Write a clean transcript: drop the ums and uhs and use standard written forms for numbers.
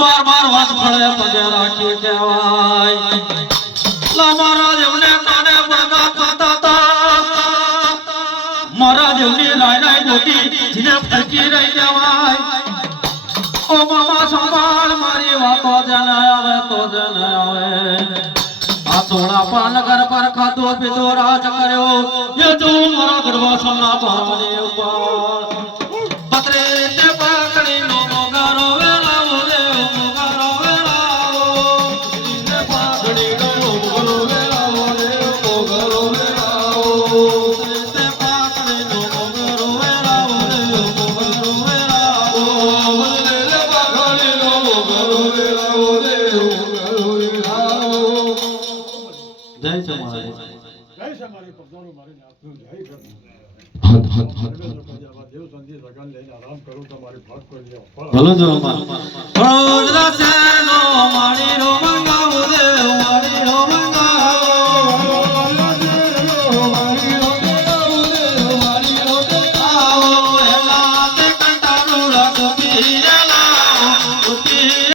બાર બાર વાત પડે પગે રાખી કહેવાય મારા દેવને કાને પડતા થતા મારા દેવની લાઈ લાઈ ગોટી જીને ફરકી રહી જવાય ઓ મામા સંભાળ મારી વાતો જને આવે તો જને આવે આ સોના પાનગર પર ખાધો પીધો રાજ કર્યો એ જો મારા ગરબા સોના પાને ઉપર પત્રે તે પાકડી નો મોગારો વેલાવો રે મોગારો વેલાવો તે પાકડી નો મોગારો વેલાવો રે મોગારો વેલાવો તે પાકડી નો મોગારો વેલાવો રે મોગારો વેલાવો તે પાકડી નો મોગારો વેલાવો રે મોગારો વેલાવો જય સમારે પગોરો મારે નાખનું જય કર હદ હદ હદ દેવ સંજી લગન લઈને આરામ કરું તમારી ભાગ કરી લો ભલો જો